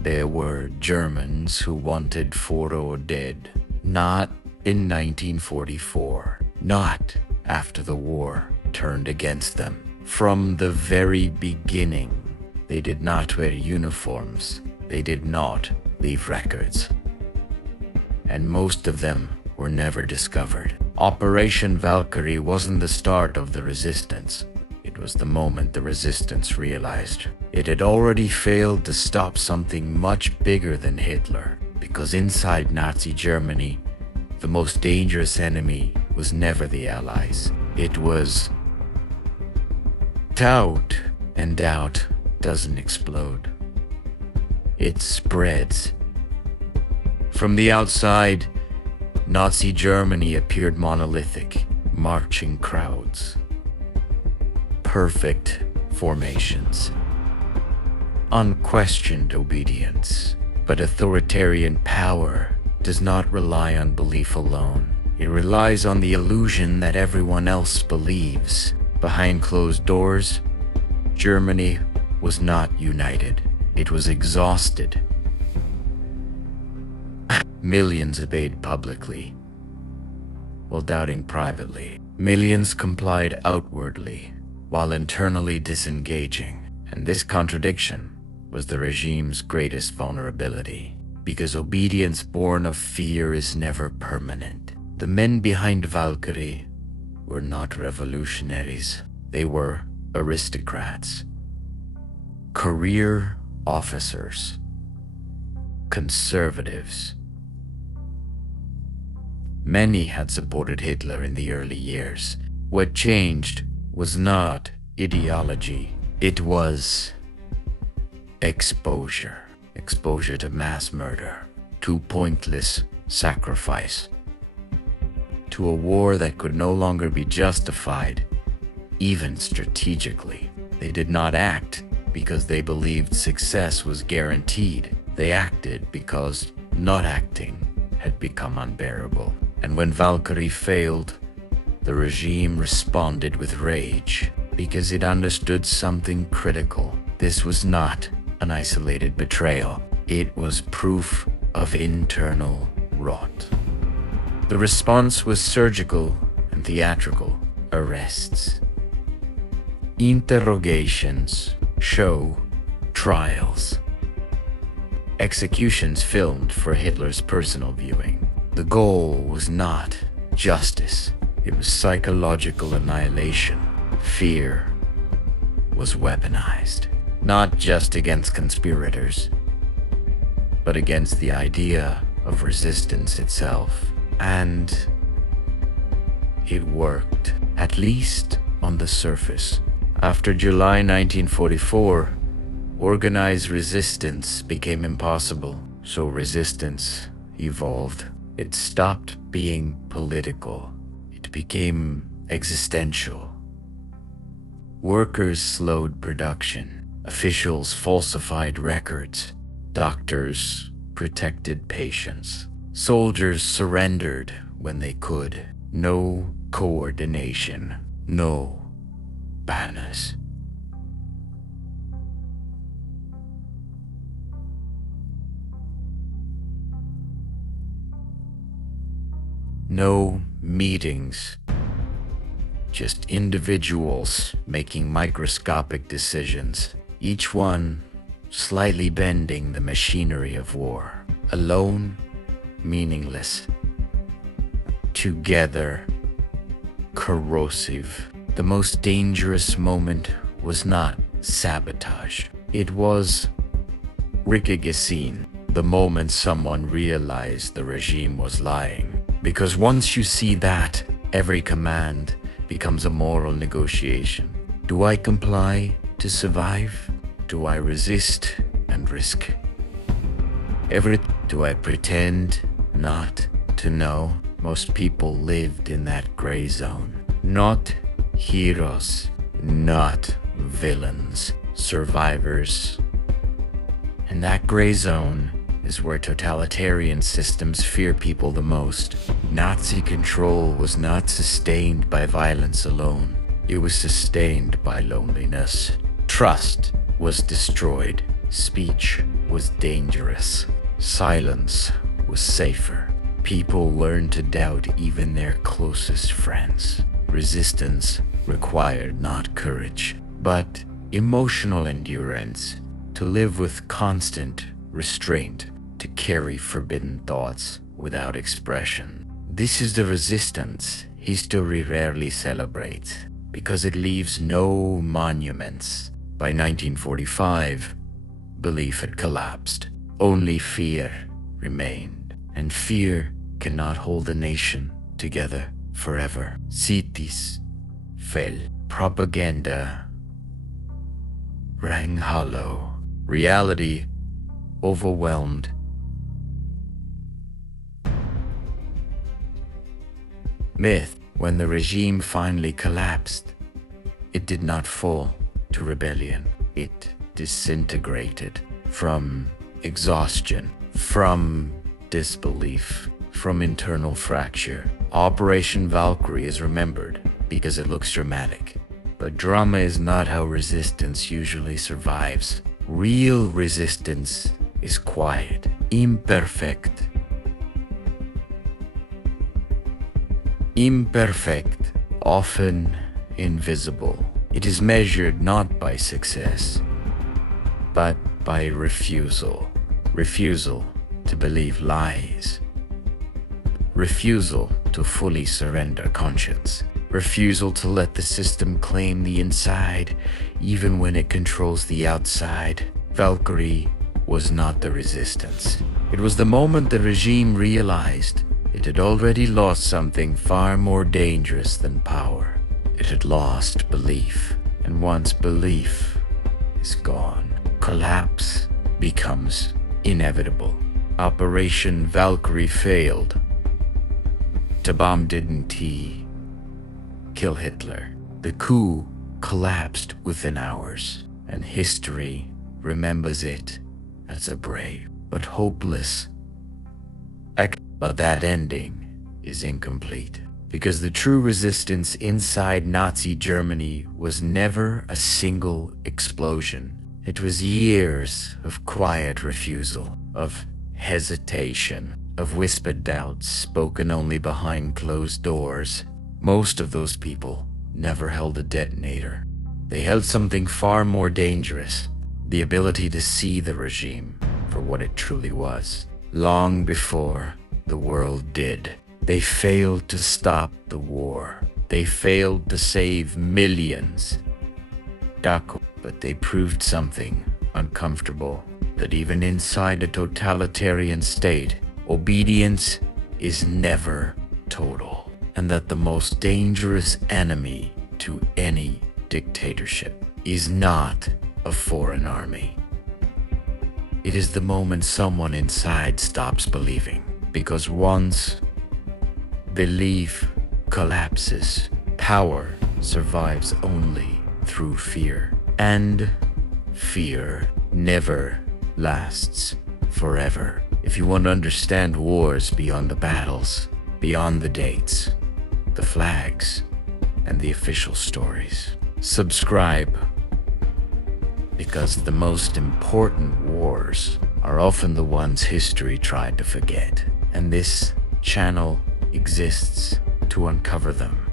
There were Germans who wanted Foro dead, not in 1944, not after the war turned against them. From the very beginning, they did not wear uniforms, they did not leave records, and most of them were never discovered. Operation Valkyrie wasn't the start of the resistance. It was the moment the resistance realized it had already failed to stop something much bigger than Hitler, because inside Nazi Germany, the most dangerous enemy was never the Allies. It was doubt, and doubt doesn't explode. It spreads. From the outside, Nazi Germany appeared monolithic, marching crowds, perfect formations, unquestioned obedience. But authoritarian power does not rely on belief alone. It relies on the illusion that everyone else believes. Behind closed doors, Germany was not united. It was exhausted. Millions obeyed publicly, while doubting privately. Millions complied outwardly, while internally disengaging. And this contradiction was the regime's greatest vulnerability, because obedience born of fear is never permanent. The men behind Valkyrie were not revolutionaries. They were aristocrats, career officers, conservatives. Many had supported Hitler in the early years. What changed was not ideology. It was exposure. Exposure to mass murder, to pointless sacrifice, to a war that could no longer be justified, even strategically. They did not act because they believed success was guaranteed. They acted because not acting had become unbearable. And when Valkyrie failed, the regime responded with rage because it understood something critical. This was not an isolated betrayal. It was proof of internal rot. The response was surgical and theatrical. Arrests, interrogations, show trials, executions filmed for Hitler's personal viewing. The goal was not justice. It was psychological annihilation. Fear was weaponized, not just against conspirators, but against the idea of resistance itself. And it worked, at least on the surface. After July 1944, organized resistance became impossible, so resistance evolved. It stopped being political. It became existential. Workers slowed production. Officials falsified records. Doctors protected patients. Soldiers surrendered when they could. No coordination. No banners. No meetings. Just individuals making microscopic decisions, each one slightly bending the machinery of war. Alone, meaningless. Together, corrosive. The most dangerous moment was not sabotage. It was Rückegesehen, the moment someone realized the regime was lying. Because once you see that, every command becomes a moral negotiation. Do I comply to survive? Do I resist and risk? Do I pretend not to know? Most people lived in that gray zone. Not heroes, not villains, survivors. And that gray zone is where totalitarian systems fear people the most. Nazi control was not sustained by violence alone. It was sustained by loneliness. Trust was destroyed. Speech was dangerous. Silence was safer. People learned to doubt even their closest friends. Resistance required not courage, but emotional endurance, to live with constant restraint, to carry forbidden thoughts without expression. This is the resistance history rarely celebrates, because it leaves no monuments. By 1945, belief had collapsed. Only fear remained, and fear cannot hold a nation together forever. Cities fell. Propaganda rang hollow. Reality overwhelmed. Myth. When the regime finally collapsed, it did not fall to rebellion. It disintegrated from exhaustion, from disbelief, from internal fracture. Operation Valkyrie is remembered because it looks dramatic. But drama is not how resistance usually survives. Real resistance is quiet, imperfect, often invisible. It is measured not by success, but by refusal. Refusal to believe lies. Refusal to fully surrender conscience. Refusal to let the system claim the inside, even when it controls the outside. Valkyrie was not the resistance. It was the moment the regime realized it had already lost something far more dangerous than power. It had lost belief, and once belief is gone, collapse becomes inevitable. Operation Valkyrie failed. The bomb didn't kill Hitler. The coup collapsed within hours, and history remembers it as a brave but hopeless act. But that ending is incomplete, because the true resistance inside Nazi Germany was never a single explosion. It was years of quiet refusal, of hesitation, of whispered doubts spoken only behind closed doors. Most of those people never held a detonator. They held something far more dangerous, the ability to see the regime for what it truly was. Long before the world did, they failed to stop the war. They failed to save millions. But they proved something uncomfortable, that even inside a totalitarian state, obedience is never total, and that the most dangerous enemy to any dictatorship is not a foreign army. It is the moment someone inside stops believing, because once belief collapses, power survives only through fear, and fear never lasts forever. If you want to understand wars beyond the battles, beyond the dates, the flags, and the official stories, subscribe, because the most important wars are often the ones history tried to forget, and this channel exists to uncover them.